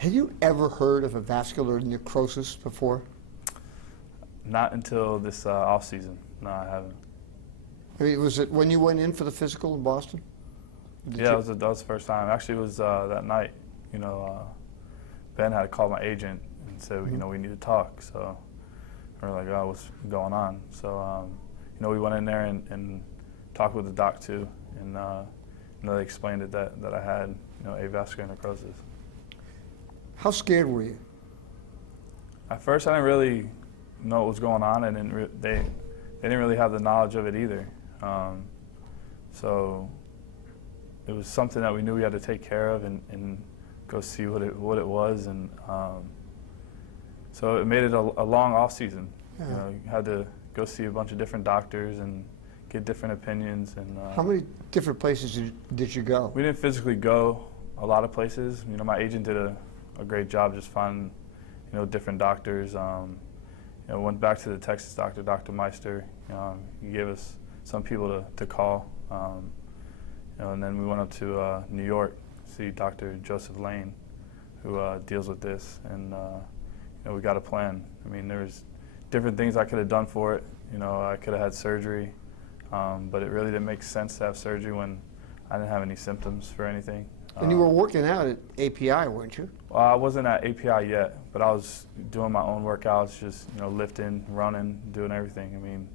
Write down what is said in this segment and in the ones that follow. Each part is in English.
Had you ever heard of a vascular necrosis before? Not until this off season. No, I haven't. I mean, was it when you went in for the physical in Boston? Yeah, that was the first time. Actually, it was that night. Ben had to call my agent and said, we need to talk. So we're like, oh, what's going on? So, we went in there and talked with the doc too, and they explained it that I had, avascular necrosis. How scared were you? At first, I didn't really know what was going on, and they didn't really have the knowledge of it either. So it was something that we knew we had to take care of and go see what it was, and so it made it a long off season. Yeah. You had to go see a bunch of different doctors and get different opinions. And how many different places did you go? We didn't physically go a lot of places. My agent did a great job just finding different doctors. Went back to the Texas doctor, Dr. Meister. He gave us some people to call. And then we went up to New York to see Dr. Joseph Lane, who deals with this. And we got a plan. There's different things I could have done for it. I could have had surgery, but it really didn't make sense to have surgery when I didn't have any symptoms for anything. And you were working out at API, weren't you? Well, I wasn't at API yet, but I was doing my own workouts, just lifting, running, doing everything.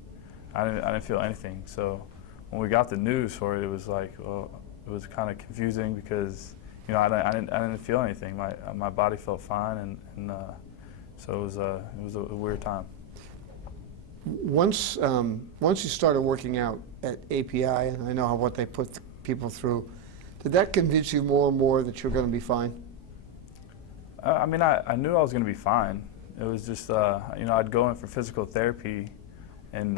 I didn't feel anything. So when we got the news for it, it was like, well, it was kind of confusing because I didn't feel anything. My body felt fine, and so it was a weird time. Once you started working out at API, and I know what they put people through, did that convince you more and more that you're going to be fine? I knew I was going to be fine. It was just, I'd go in for physical therapy and,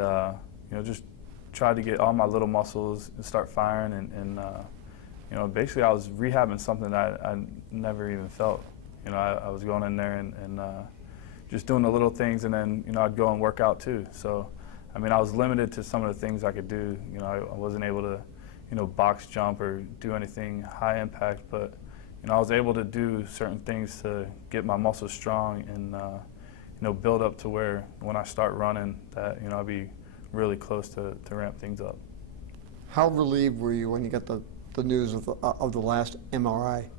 just try to get all my little muscles and start firing. And basically I was rehabbing something that I never even felt. I was going in there and just doing the little things, and then, I'd go and work out too. So, I was limited to some of the things I could do. I wasn't able to, box jump or do anything high impact, but I was able to do certain things to get my muscles strong and build up to where when I start running that I'd be really close to ramp things up. How relieved were you when you got the news of the last MRI?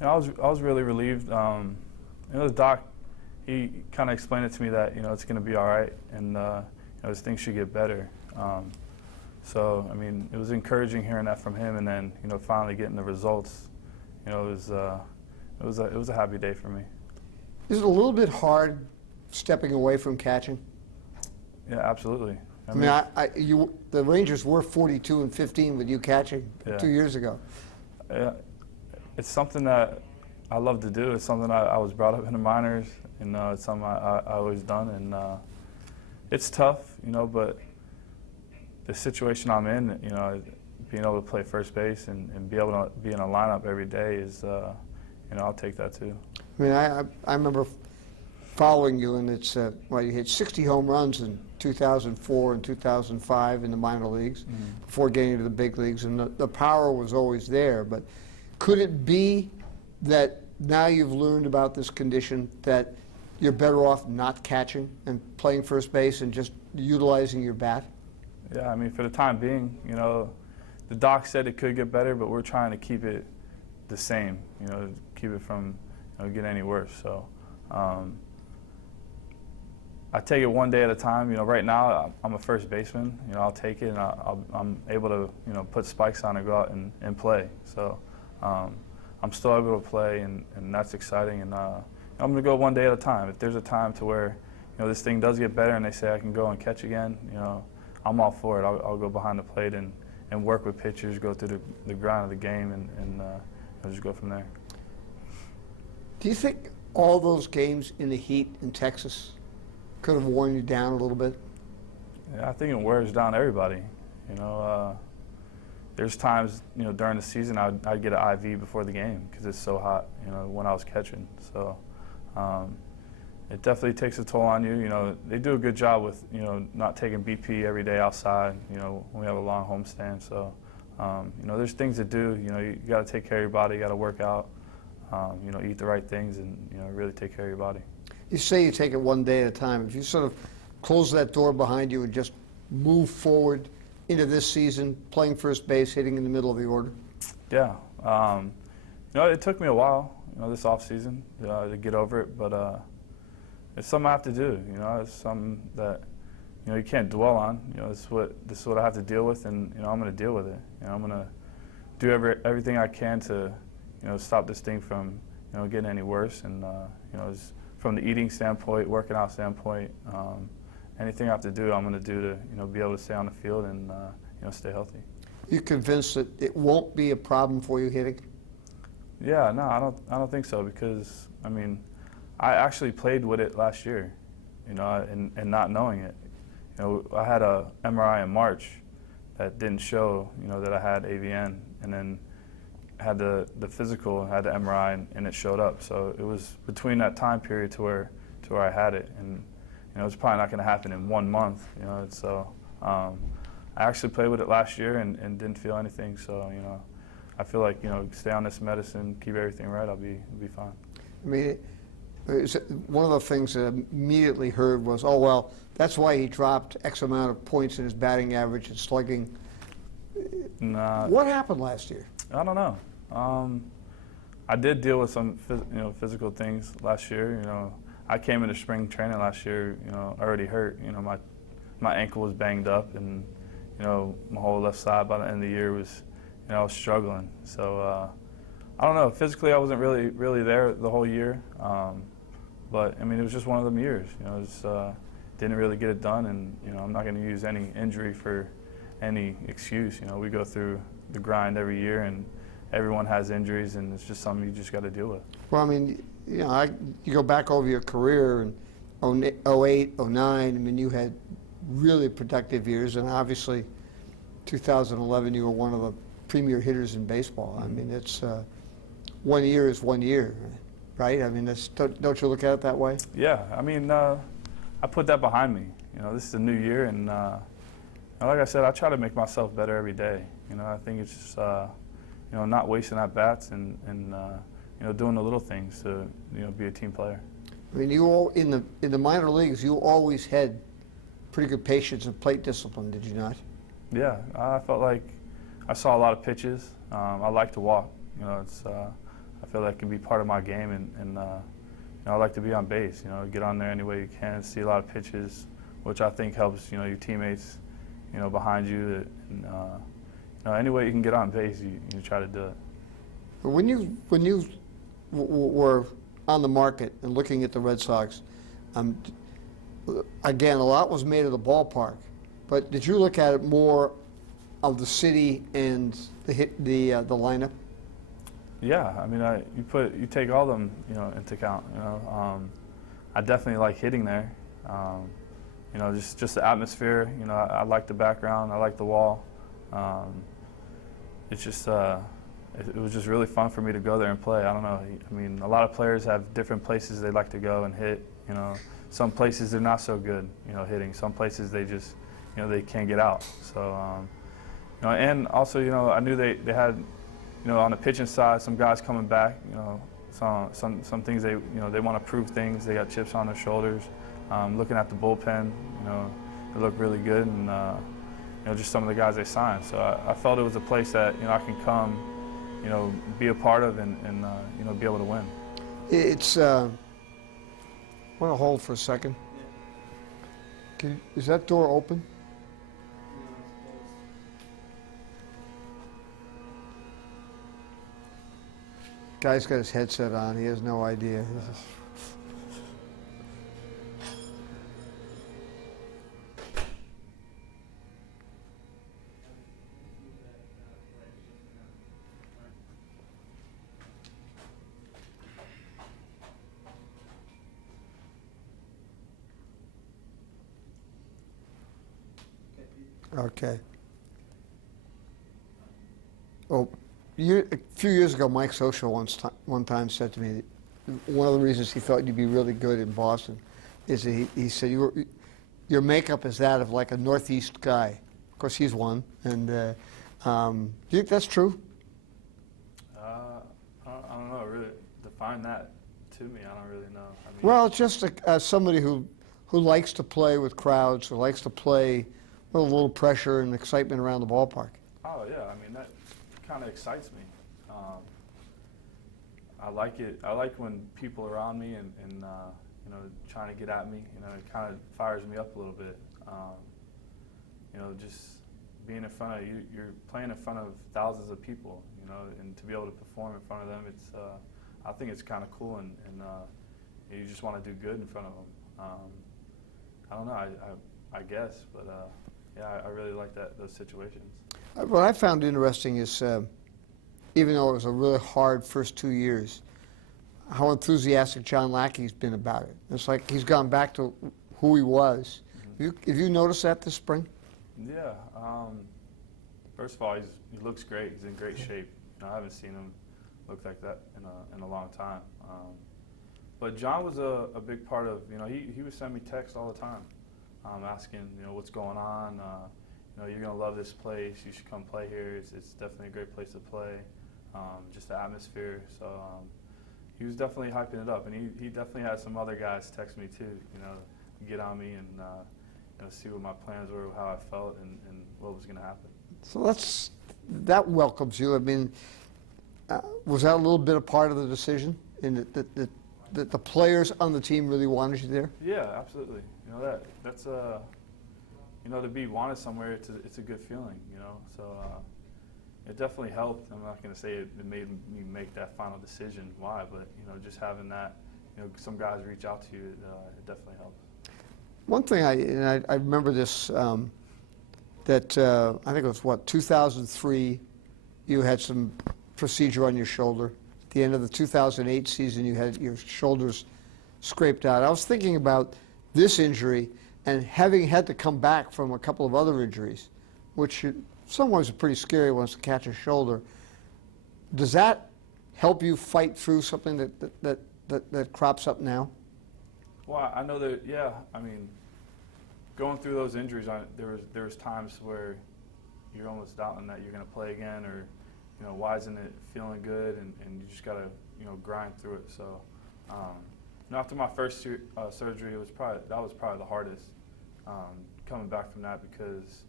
I was really relieved. The doc, he kind of explained it to me that it's going to be all right, and these things should get better. So it was encouraging hearing that from him, and then finally getting the results. It was a happy day for me. Is it a little bit hard stepping away from catching? Yeah, absolutely. The Rangers were 42-15 with you catching 2 years ago. Yeah, it's something that I love to do. It's something I was brought up in the minors, and it's something I always done. And it's tough, but the situation I'm in, being able to play first base and be able to be in a lineup every day is, I'll take that too. I remember following you, and it's you hit 60 home runs in 2004 and 2005 in the minor leagues before getting to the big leagues, and the power was always there. But could it be that now you've learned about this condition that you're better off not catching and playing first base and just utilizing your bat? Yeah, for the time being, the doc said it could get better, but we're trying to keep it the same, keep it from getting any worse. So I take it one day at a time. Right now I'm a first baseman. I'll take it, and I'm able to put spikes on and go out and play. So I'm still able to play, and that's exciting. And I'm going to go one day at a time. If there's a time to where this thing does get better and they say I can go and catch again, I'm all for it. I'll go behind the plate and work with pitchers, go through the grind of the game, and I'll just go from there. Do you think all those games in the heat in Texas could have worn you down a little bit? Yeah, I think it wears down everybody. There's times during the season I'd get an IV before the game because it's so hot. When I was catching. So it definitely takes a toll on you. They do a good job with not taking BP every day outside. When we have a long homestand. So there's things to do. You got to take care of your body. You got to work out. eat the right things and, really take care of your body. You say you take it one day at a time. If you sort of close that door behind you and just move forward into this season, playing first base, hitting in the middle of the order? Yeah. It took me a while, this off season to get over it, but it's something I have to do. It's something that you can't dwell on. This is what I have to deal with, and I'm going to deal with it. I'm going to do everything I can to stop this thing from getting any worse. And from the eating standpoint, working out standpoint, anything I have to do, I'm going to do to be able to stay on the field and stay healthy. You convinced that it won't be a problem for you hitting? Yeah, no, I don't think so, because I actually played with it last year, and not knowing it. I had a MRI in March that didn't show that I had AVN, and then had the physical, had the MRI, and it showed up. So it was between that time period to where I had it, and it's probably not going to happen in 1 month. So I actually played with it last year and didn't feel anything. So I feel like stay on this medicine, keep everything right, I'll be fine. One of the things that I immediately heard was, oh well, that's why he dropped X amount of points in his batting average and slugging. Nah. What happened last year? I don't know. I did deal with some physical things last year. I came into spring training last year, already hurt. My ankle was banged up, and my whole left side by the end of the year was, I was struggling. So I don't know. Physically, I wasn't really there the whole year. But it was just one of them years. Didn't really get it done, and I'm not going to use any injury for any excuse. We go through the grind every year, and everyone has injuries, and it's just something you just got to deal with. Well, you go back over your career in 08, 09. You had really productive years, and obviously 2011 you were one of the premier hitters in baseball. It's 1 year is 1 year, right? Don't you look at it that way? Yeah, I put that behind me. This is a new year, and like I said, I try to make myself better every day. I think it's just not wasting at bats and doing the little things to be a team player. You all in the minor leagues, you always had pretty good patience and plate discipline, did you not? Yeah, I felt like I saw a lot of pitches. I like to walk. I feel like it can be part of my game, and I like to be on base. Get on there any way you can, see a lot of pitches, which I think helps your teammates behind you. And, any way you can get on base, you try to do it. But when you were on the market and looking at the Red Sox, again, a lot was made of the ballpark, but did you look at it more of the city and the lineup? Yeah, you take all them into account. I definitely like hitting there. Just the atmosphere. I like the background. I like the wall. It's just it was just really fun for me to go there and play. I don't know. A lot of players have different places they like to go and hit. Some places they're not so good, hitting. Some places they just, they can't get out. So, and also, I knew they had, on the pitching side, some guys coming back. Some things they want to prove things. They got chips on their shoulders. Looking at the bullpen, it looked really good, and just some of the guys they signed. So I felt it was a place that I can come, be a part of, and be able to win. It's. I want to hold for a second. Is that door open? Guy's got his headset on. He has no idea. Okay. Oh, a few years ago, Mike Socha one time said to me, one of the reasons he thought you'd be really good in Boston is that he said your makeup is that of like a Northeast guy. Of course, he's one. And do you think that's true? I don't know. It really define that to me? I don't really know. I mean, Well, it's just somebody who likes to play with crowds, who likes to play with a little pressure and excitement around the ballpark. oh yeah, I mean that kind of excites me. I like it. I like when people around me and you know, trying to get at me. You know, it kind of fires me up a little bit. You know, just being in front of you, you're playing in front of thousands of people. You know, and to be able to perform in front of them, it's. I think it's kind of cool, and you just want to do good in front of them. I don't know. I guess, but yeah, I really like those situations. What I found interesting is, even though it was a really hard first 2 years, how enthusiastic John Lackey's been about it. It's like he's gone back to who he was. Have you noticed that this spring? Yeah. First of all, he looks great. He's in great shape. You know, I haven't seen him look like that in a long time. But John was a big part of. You know, he would send me texts all the time, asking, you know, what's going on. You know, you're gonna love this place. You should come play here. It's definitely a great place to play. Just the atmosphere. So he was definitely hyping it up, and he definitely had some other guys text me too. You know, get on me and you know, see what my plans were, how I felt, and what was gonna happen. So that welcomes you. I mean, was that a little bit a part of the decision, in that the players on the team really wanted you there? Yeah, absolutely. You know, that's you know, to be wanted somewhere, it's a good feeling. You know, so it definitely helped. I'm not going to say it made me make that final decision why, but you know, just having that, you know, some guys reach out to you, it definitely helps. One thing I remember this, that I think it was 2003, you had some procedure on your shoulder. At the end of the 2008 season, you had your shoulders scraped out. I was thinking about this injury and having had to come back from a couple of other injuries, which sometimes are pretty scary ones to catch a shoulder. Does that help you fight through something that crops up now? Well, I know that. Yeah, I mean, going through those injuries, there was times where you're almost doubting that you're going to play again, or you know, why isn't it feeling good, and you just got to, you know, grind through it. So, you know, after my first surgery, that was probably the hardest, coming back from that, because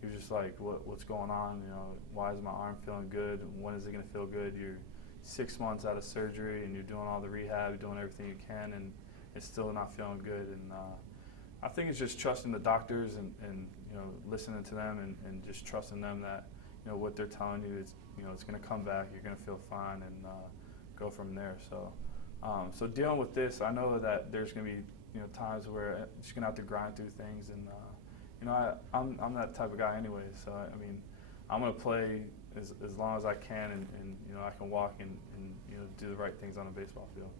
you're just like, what's going on? You know, why is my arm feeling good? When is it going to feel good? You're 6 months out of surgery, and you're doing all the rehab, you're doing everything you can, and it's still not feeling good. And I think it's just trusting the doctors and you know, listening to them and just trusting them that, you know, what they're telling you is, you know, it's going to come back, you're going to feel fine, and go from there. So, so dealing with this, I know that there's going to be, you know, times where I'm just going to have to grind through things, and you know, I'm that type of guy anyway. So I mean, I'm going to play as long as I can, and you know, I can walk and you know, do the right things on a baseball field.